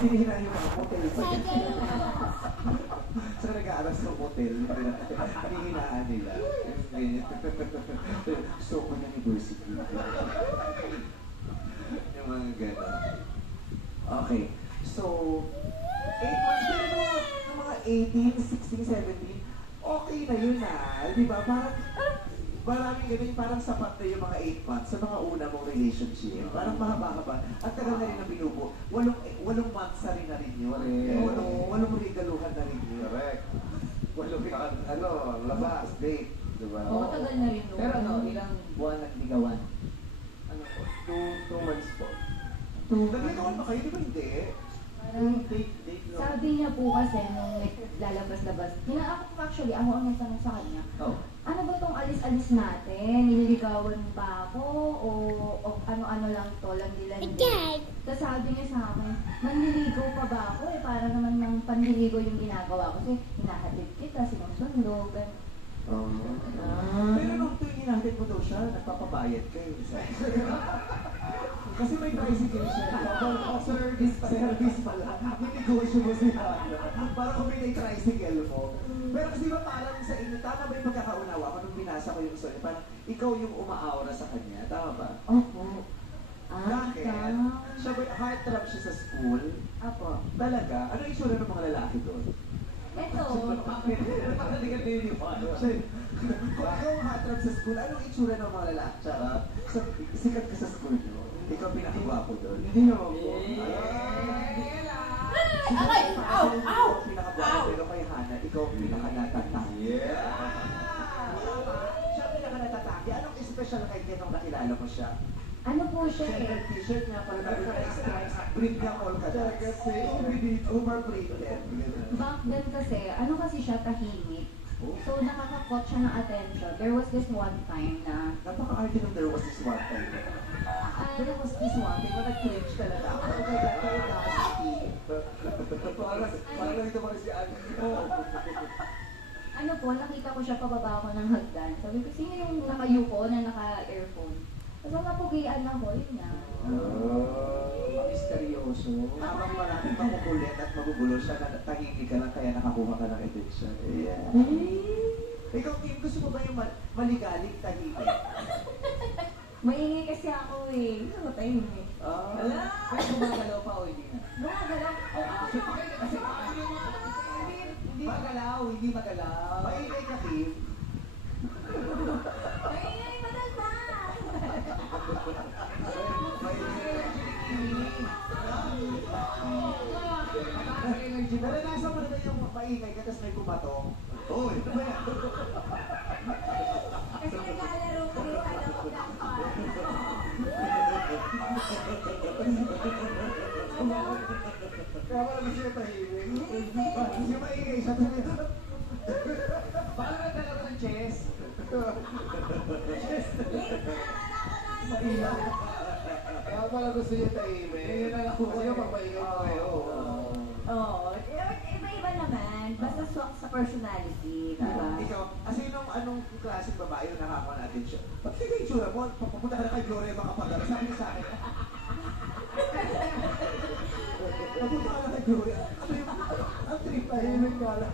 Hinihinaan yung mga hotel. Saka nag-aaral sa hotel. Hinihinaan nila. So, kung university. Yung mga gano'n. Okay. So, 8 months. Pero yung mga 18, 16, 17, okay na yun di ba? Parang, maraming ganun, parang sapat na yung mga 8 months sa mga una mong relationship. Parang mahaba-haba. At tagal na rin ang binubo. 8 months na rin yun. Walong regaluhan na rin yun. Correct. Labas, date. Diba? Oo, tagal na rin. Pero ilang buwan nagligawan? 2 months po. Nagligawan ba kayo? Di ba hindi? Date lang. Sabi niya po kasi nung lalabas-labas, actually, ako ang nasanong sa kanya. Oh. Ano ba itong alis-alis natin? Nililigawan mo ba ako? O ano-ano lang to, landi-landi? Tapos sabi niya sa akin, manliligaw pa ba ako? Para naman ng panliligaw yung ginagawa ko. Kasi hinahatid kita, sinusundo, Pero nung tuwing hinahatid mo daw siya, nagpapabayad kayo. Kasi may tricycle siya. Service pala. May negosyo mo siya. Para kung may tricycle mo. Pero kasi ba parang sa inyo, tama ba yung pagkakaunawa ko nung binasa ko yung story? Parang ikaw yung umaaura sa kanya. Tama ba? Opo. Bakit? Siya ba, heartthrob siya sa school? Apo. Talaga? Ano yung itsura ng mga lalaki doon? Ito. Parang hindi ka nililipan. Kung ikaw ang heartthrob sa school, anong itsura ng mga lalaki? Charot? Sikat ka sa school nyo. Ikaw pinakagwapo doon. Hindi naman po. Aray! Ow! Ow! Pinakagwapo, pero kay Hana, ikaw pinakanatataki. Siya pinakanatataki. Anong special kay niya nung nakilala mo siya? Ano po siya Siyempre, eh? t-shirt niya, parang naka-stripes, breed niya all ka dyan. Kasi, overbraided. Back then kasi, ano kasi siya, tahimik. So, nakaka-caught siya ng attention. There was this one time na... Napaka-arte nung there was this one time. There was this one time, na nag-cringe talaga ako. Kaya curiosity. Parang ito pa rin si Anne. Ano po, nakita ko siya pababa ako ng hagdan. Sabi ko, sino yung nakayuko na naka-earphone? Tapos napugian ako, yun nga. Misteryoso. Habang maraming makukulit at magugulo siya, tahimik ka lang kaya nakakuha ka ng attention. Yeah. Ikaw, Kim, gusto mo ba yung maligalig tahimik? Maingay kasi ako eh. Gusto ko tahimik. Wala! Pero gumagalaw pa o hindi na? Gumagalaw. Hindi magalaw, hindi magalaw. Maingay ka, Kim. Maingay, madalba! Naranasan mo na ba yung maingay ka tapos may pumatong? Oo, ito ba yan? Kasi naglalaro ko rin sa loob ng car. Kaya pala gusto niya tahimik. Gusto maingay siya. Paano na talaga ng chess? Maingay. Kaya pala gusto niya tahimik. Yun na lang ako. Kasi pag maingay pa kayo. Oo. Iba-iba naman. Basta swak sa personality. Diba? Ikaw, kasi anong klaseng babae yung nakakuha natin siya? Ba't hindi kayo tsura mo? Papunta ka na kay Gloria Macapagal. Sabi niya sa akin. Papunta ka na kay Gloria. Ano yung... Ang trip na yun yung kala.